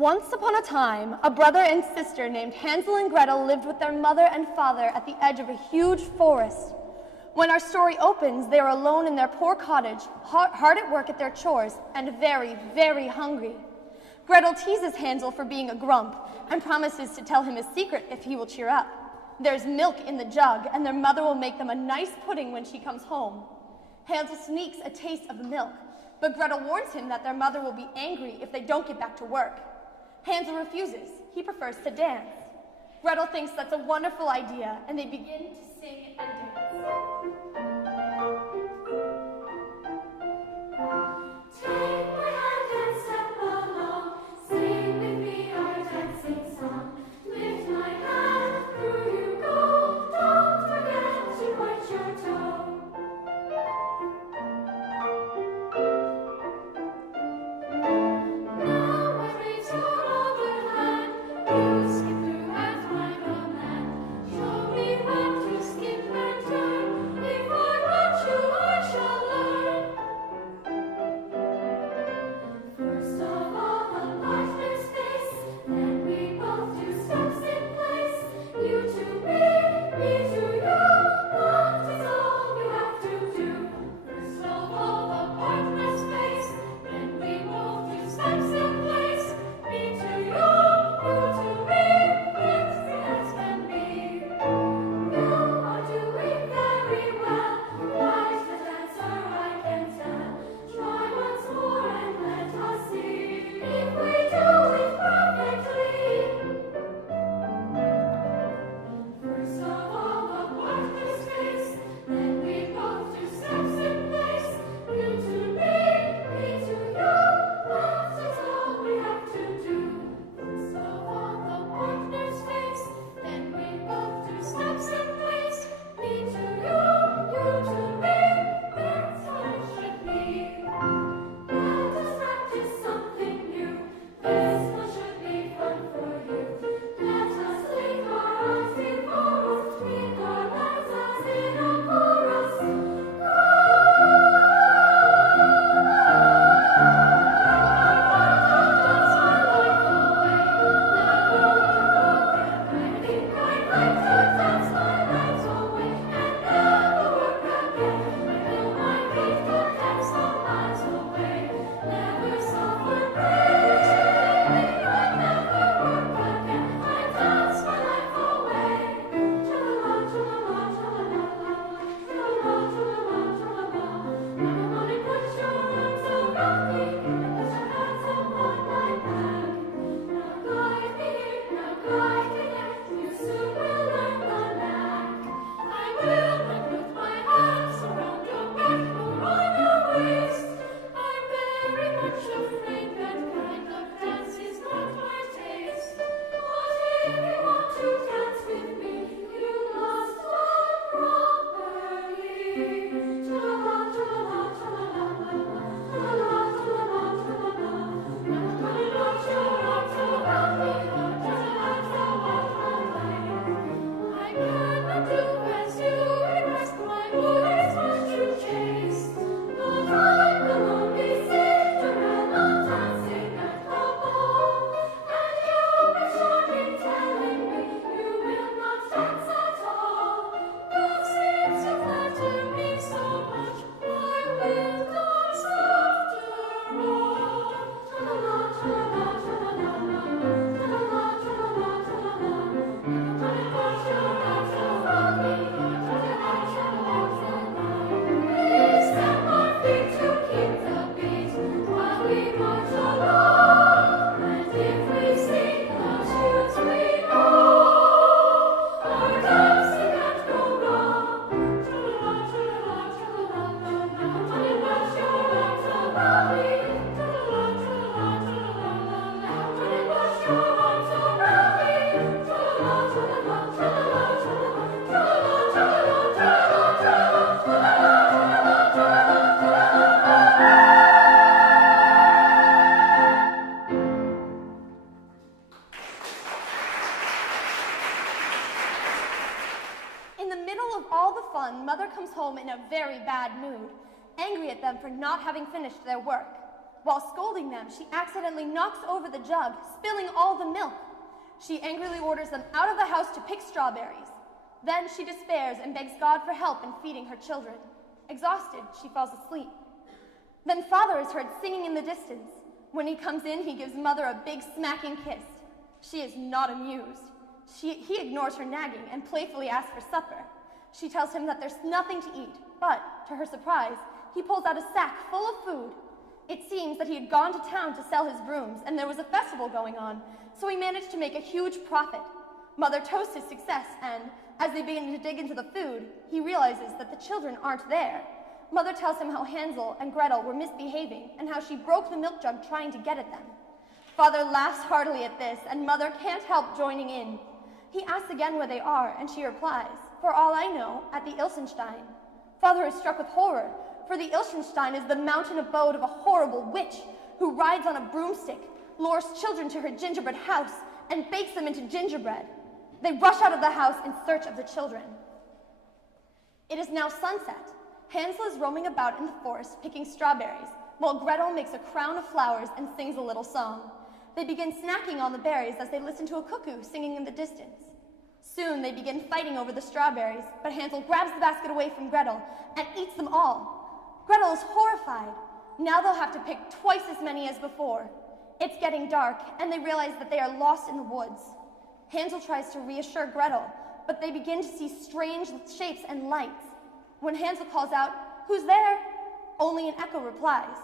Once upon a time, a brother and sister named Hansel and Gretel lived with their mother and father at the edge of a huge forest. When our story opens, they are alone in their poor cottage, hard at work at their chores, and very, very hungry. Gretel teases Hansel for being a grump and promises to tell him a secret if he will cheer up. There's milk in the jug, and their mother will make them a nice pudding when she comes home. Hansel sneaks a taste of the milk, but Gretel warns him that their mother will be angry if they don't get back to work. Hansel refuses. He prefers to dance. Gretel thinks that's a wonderful idea, and they begin to sing and dance. Take my hand and step along, sing with me our dancing song. Lift my hand, through you go, don't forget to point your toe. Now I raise your other hand, you skip through and find a man. Show me how to skip and turn, if I want you I shall learn. First of all, a partner's face, then we both do steps in place. You to me to you, that is all we have to do. First of all, a partner's face, then we both do steps in place. Me to you to me, it's the as can be. You are doing very well, quite the dancer I can tell. Try once more and let us see if we do it perfectly. First of all, a partner's face, then we both do steps in place. You to me to you, that is all we have to do. First of all, the partner's face, then we both do steps in place. Me to you to me, that's how it should be. Let us practice something new. This one should be fun for you. Let us link our arms before us, with our legs as in a chorus. Dance my life away, never work again. I'd like to dance my life away and never work again. I know my feet could dance some miles away, never suffer pain. I'd never work again. I'd dance my life away. Tra-la-la, tra-la-la, tra-la-la-la, tra-la-la, tra-la-la, tra-la-la. Now come on and put your arms around me and put your hands upon my back. Now guide me here, now guide me there. You soon will learn the knack. I will not put my hands around your back or on your waist. I'm very much afraid that kind of dance is not my taste. But if you want to dance with me, you must learn properly. Tra-la-la, tra-la-la, tra-la-la-la, tra-la-la, tra-la-la, tra-la-la. Now come on and put your arms around me, tra-la-la, tra-la-la, tra-la-la. I cannot do as you request, my voice wants to chase. But I'm the lonely Cinderella dancing at the ball. And you'll be charming, telling me you will not dance at all. You seem to flatter me so much, I will dance after all. Tra-la-la, tra-la-la, tra-la-la-la, tra-la-la, tra-la-la, tra-la-la. Now come on and put your arms around me, tra-la-la, tra-la-la, tra-la-la. Please stamp our feet to keep the beat while we march along. And if we sing the tunes we know, our dancing can't go wrong. Tra-la-la, tra-la-la, tra-la-la-la. Now come on and put your arms around me, tra-la-la, tra-la-la, tra-la-la-la. Now come on and put your arms around me, tra-la-la, tra-la-la, tra-la-la, tra-la-la, tra-la-la, tra-la-la, tra-la-la, tra-la-la, tra-la-la. In the middle of all the fun, Mother comes home in a very bad mood, angry at them for not having finished their work. While scolding them, she accidentally knocks over the jug, spilling all the milk. She angrily orders them out of the house to pick strawberries. Then she despairs and begs God for help in feeding her children. Exhausted, she falls asleep. Then Father is heard singing in the distance. When he comes in, he gives Mother a big smacking kiss. She is not amused. He ignores her nagging and playfully asks for supper. She tells him that there's nothing to eat, but, to her surprise, he pulls out a sack full of food. It seems that he had gone to town to sell his brooms, and there was a festival going on, so he managed to make a huge profit. Mother toasts his success, and, as they begin to dig into the food, he realizes that the children aren't there. Mother tells him how Hansel and Gretel were misbehaving, and how she broke the milk jug trying to get at them. Father laughs heartily at this, and Mother can't help joining in. He asks again where they are, and she replies, "For all I know, at the Ilsenstein." Father is struck with horror, for the Ilsenstein is the mountain abode of a horrible witch who rides on a broomstick, lures children to her gingerbread house, and bakes them into gingerbread. They rush out of the house in search of the children. It is now sunset. Hansel is roaming about in the forest picking strawberries, while Gretel makes a crown of flowers and sings a little song. They begin snacking on the berries as they listen to a cuckoo singing in the distance. Soon they begin fighting over the strawberries, but Hansel grabs the basket away from Gretel and eats them all. Gretel is horrified. Now they'll have to pick twice as many as before. It's getting dark, and they realize that they are lost in the woods. Hansel tries to reassure Gretel, but they begin to see strange shapes and lights. When Hansel calls out, "Who's there?" only an echo replies.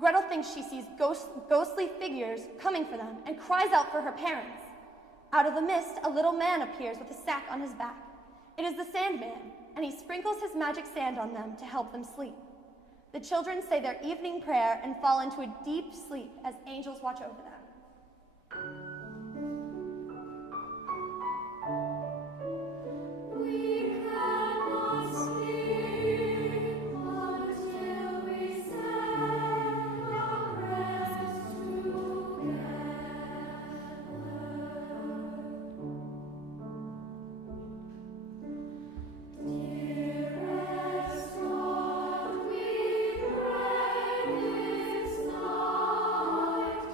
Gretel thinks she sees ghostly figures coming for them and cries out for her parents. Out of the mist, a little man appears with a sack on his back. It is the Sandman, and he sprinkles his magic sand on them to help them sleep. The children say their evening prayer and fall into a deep sleep as angels watch over them. We cannot sleep until we say our prayers together. Dearest God, we pray this night.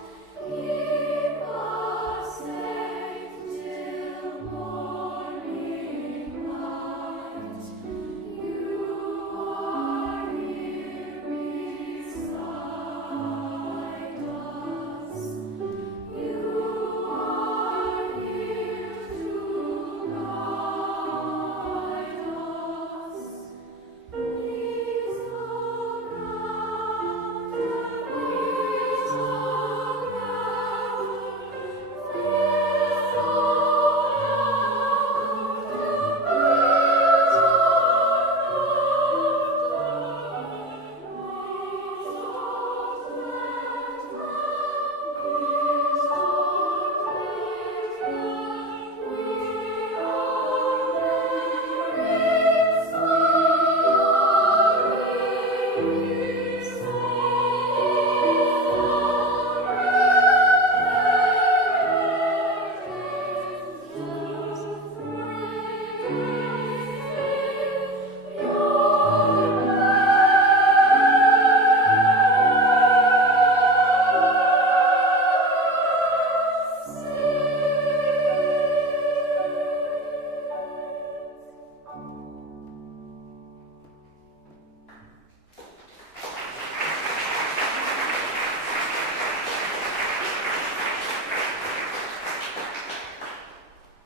Keep us safe till morning light. You are here beside us. You are here to guide us. Please look after, please look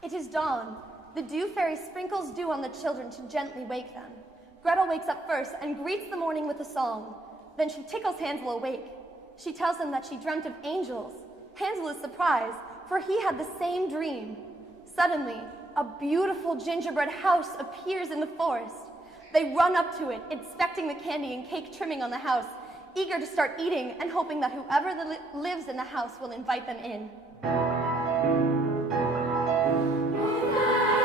It is dawn. The dew fairy sprinkles dew on the children to gently wake them. Gretel wakes up first and greets the morning with a song. Then she tickles Hansel awake. She tells him that she dreamt of angels. Hansel is surprised, for he had the same dream. Suddenly, a beautiful gingerbread house appears in the forest. They run up to it, inspecting the candy and cake trimming on the house, eager to start eating and hoping that whoever lives in the house will invite them in.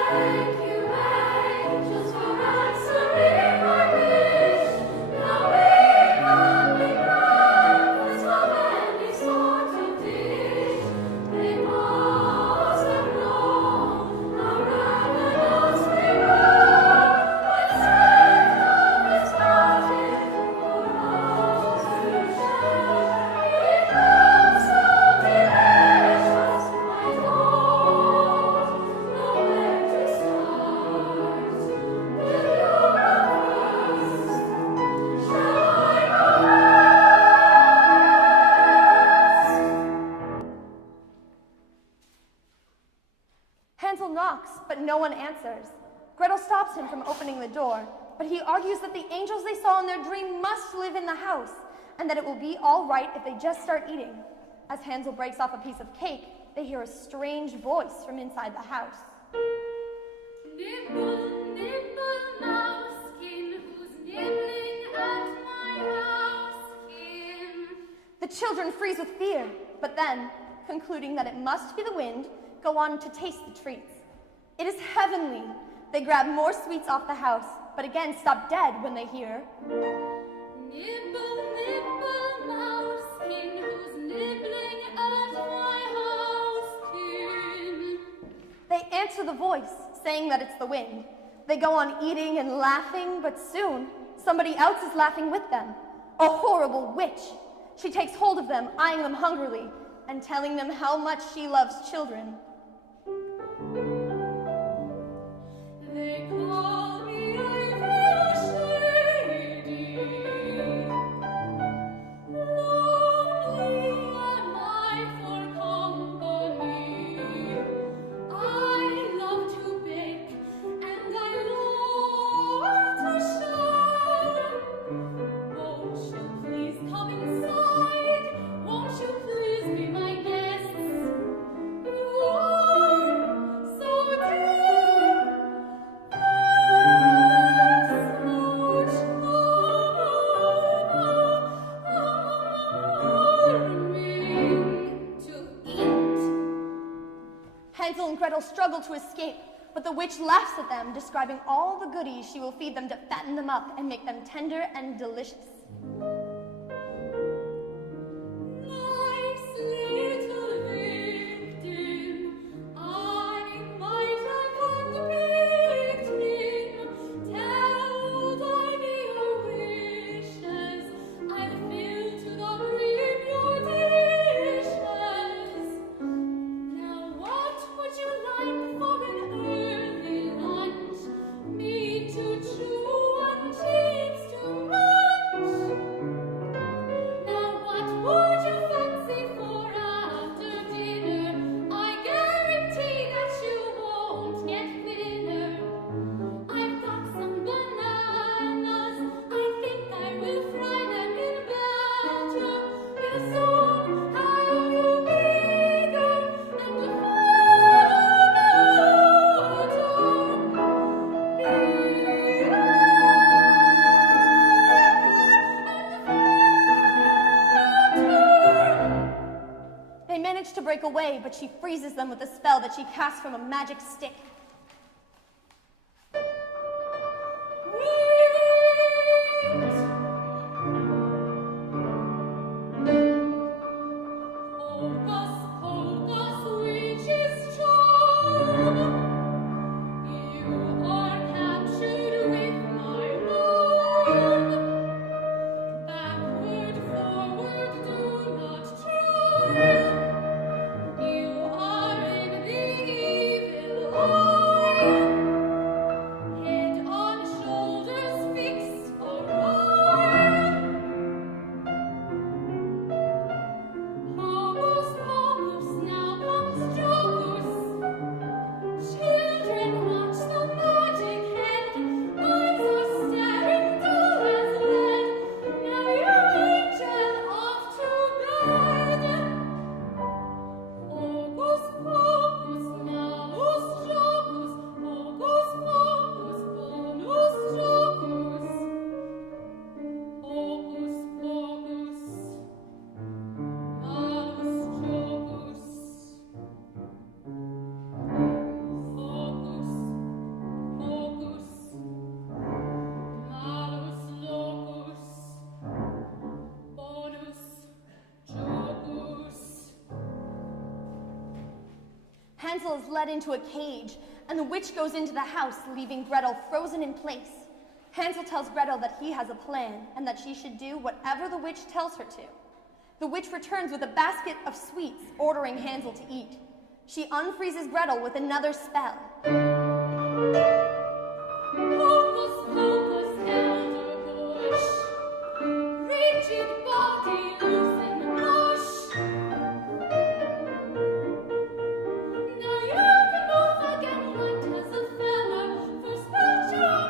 Thank you, angels, for answering our wish. Now we humbly breakfast of any sort of dish. They must have known how ravenous we were when served of this mountain for us to share. them from opening the door, but he argues that the angels they saw in their dream must live in the house, and that it will be all right if they just start eating. As Hansel breaks off a piece of cake, they hear a strange voice from inside the house. Nibble, nibble, mouskin, who's nibbling at my houseskin? The children freeze with fear, but then, concluding that it must be the wind, go on to taste the treats. It is heavenly. They grab more sweets off the house, but again stop dead when they hear, Nibble, nibble, mouskin, who's nibbling at my houseskin? They answer the voice, saying that it's the wind. They go on eating and laughing, but soon somebody else is laughing with them. A horrible witch. She takes hold of them, eyeing them hungrily, and telling them how much she loves children. They call me a fair shady. Lonely am I for company. I love to bake and I love to share. Won't you please come inside? Won't you please be my guests? You are so dear. Hansel and Gretel struggle to escape, but the witch laughs at them, describing all the goodies she will feed them to fatten them up and make them tender and delicious. Nice little victim, I might have handpicked him. Tell Davy your wishes, I'll fill to the brim your dishes. Now what would you like for an early lunch? Meat to chew and cheese to munch. Now what would you fancy for after dinner? I guarantee that you won't get thinner. I've got some bananas. I think I will fry them in batter. We'll soon have you bigger and They manage to break away, but she freezes them with a spell that she casts from a magic stick. Hocus pocus, witch's charm. You are captured with my arm. Backward, forward, do not try. You are in the evil eye. Head on shoulders fixed awry. Hocus pocus, now comes Jocus. Children watch the magic hand. Eyes are staring dull as lead. Now your angel off to bed. Hocus pocus, malus Jocus. Hocus pocus, bonus Jocus. Hocus pocus, malus Jocus. Hocus pocus, malus locus, bonus Jocus. Hansel is led into a cage, and the witch goes into the house, leaving Gretel frozen in place. Hansel tells Gretel that he has a plan, and that she should do whatever the witch tells her to. The witch returns with a basket of sweets, ordering Hansel to eat. She unfreezes Gretel with another spell. Hocus pocus, elder bush, rigid body, loosen push. Now you can move again, light as a feather. First put your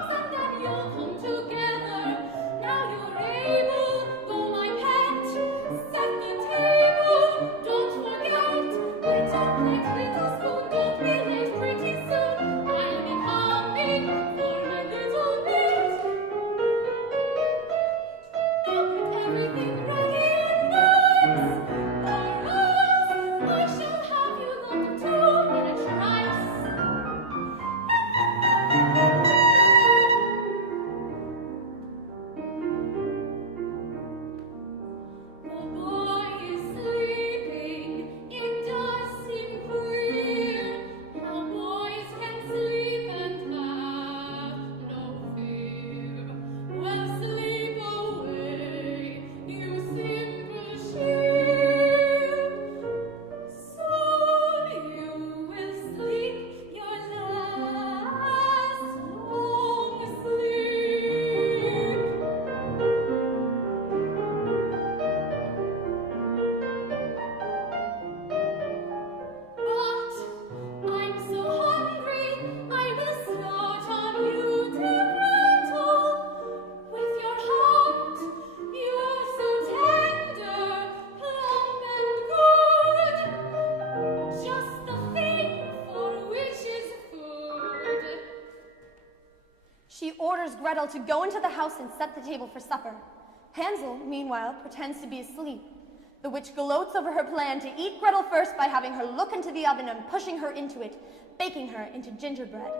Gretel to go into the house and set the table for supper. Hansel, meanwhile, pretends to be asleep. The witch gloats over her plan to eat Gretel first by having her look into the oven and pushing her into it, baking her into gingerbread.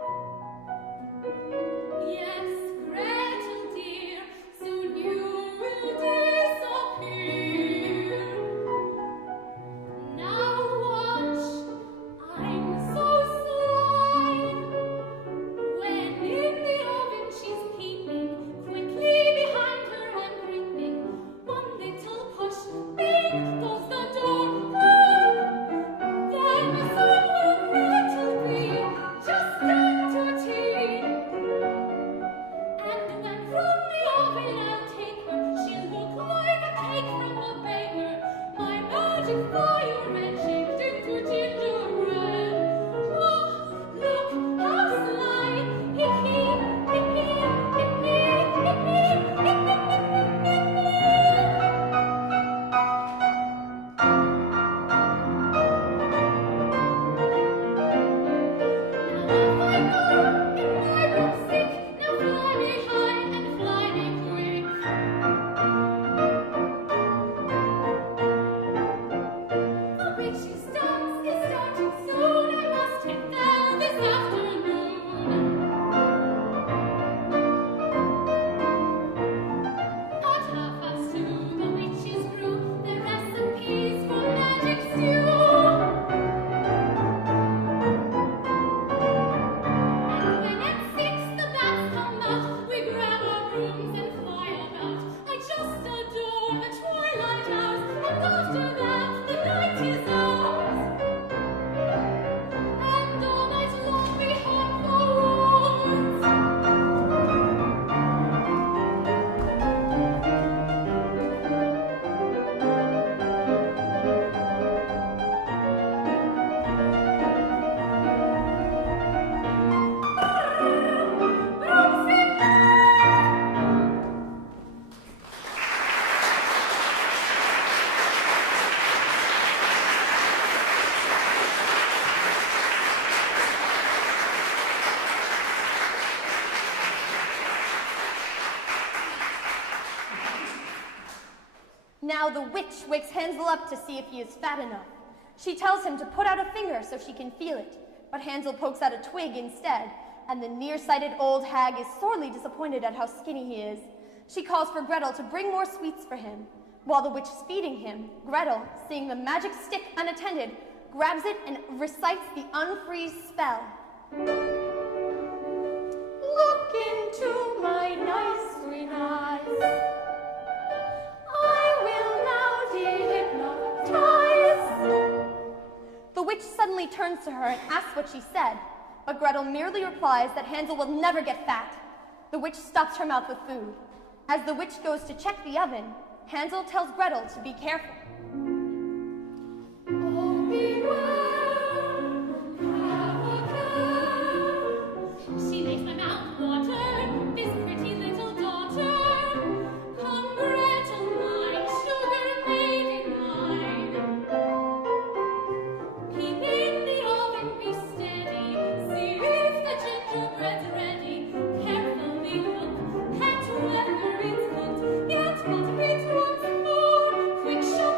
Yes, Gretel dear, soon you will disappear. Now watch, I'm so sly. When in the oven she's peeping, quickly behind her and creeping, one little push, bing goes the door. Then soon will Gretel be just done to tea. And when from the oven I'll take her, she'll look like a cake from the baker. My magic fire red shaped into gingerbread. Look, look, how sly! Hee hee, hee hee, hee hee, hee hee, hee hee. Now off I go in my broomstick. Now fly me high and fly me quick. The witch's dance is starting soon. I must hit there this afternoon. At 2:30 the witches brew their recipes for magic stew. And when at 6 the bats come out, we grab our brooms and fly about. I just adore the twilight hours, and after that the night is ours. And all night long we hunt for woods. Now the witch wakes Hansel up to see if he is fat enough. She tells him to put out a finger so she can feel it, but Hansel pokes out a twig instead, and the nearsighted old hag is sorely disappointed at how skinny he is. She calls for Gretel to bring more sweets for him. While the witch is feeding him, Gretel, seeing the magic stick unattended, grabs it and recites the unfreeze spell. Look into my nice green eyes. I will now dehypnotize. The witch suddenly turns to her and asks what she said, but Gretel merely replies that Hansel will never get fat. The witch stops her mouth with food. As the witch goes to check the oven, Hansel tells Gretel to be careful. Oh, beware, have a care. She makes my mouth water, this pretty little daughter. Come, Gretel mine, sugar maiden mine. Peep in the oven, be steady. See if the gingerbread's ready. Carefully look, pet whether it's cooked. Yet butter it once more. Quick, shut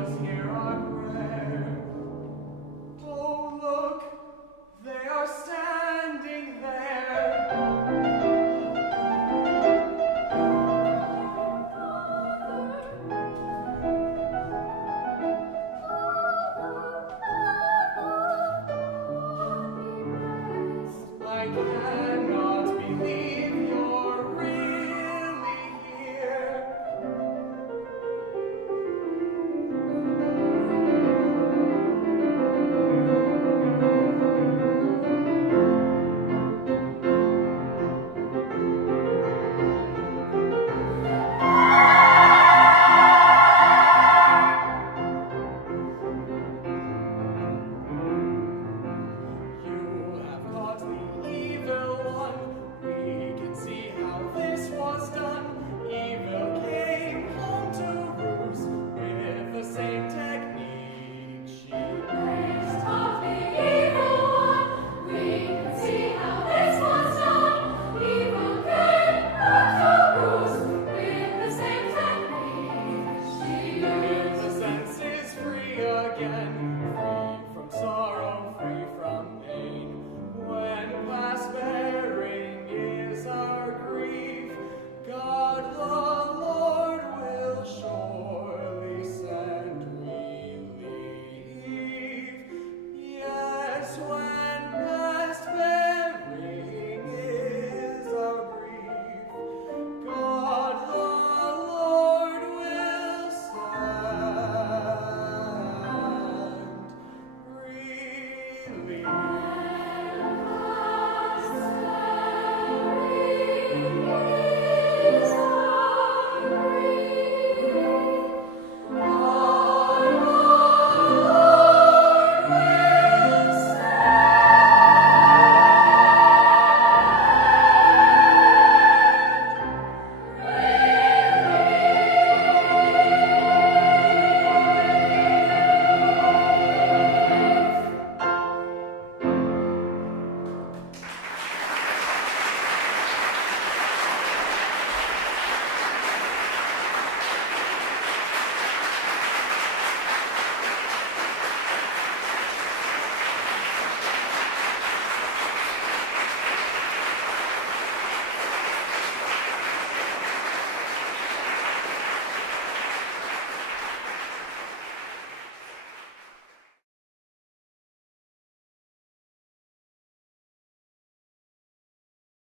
angels hear our prayer. Oh, look, they are standing there. I cannot believe you're really here. You have caught the evil one. We can see how this was done. Evil came home to roost with the same technique. She Praise of the evil one. We can see how this was done. Evil came home to roost with the same technique. She the senses free again.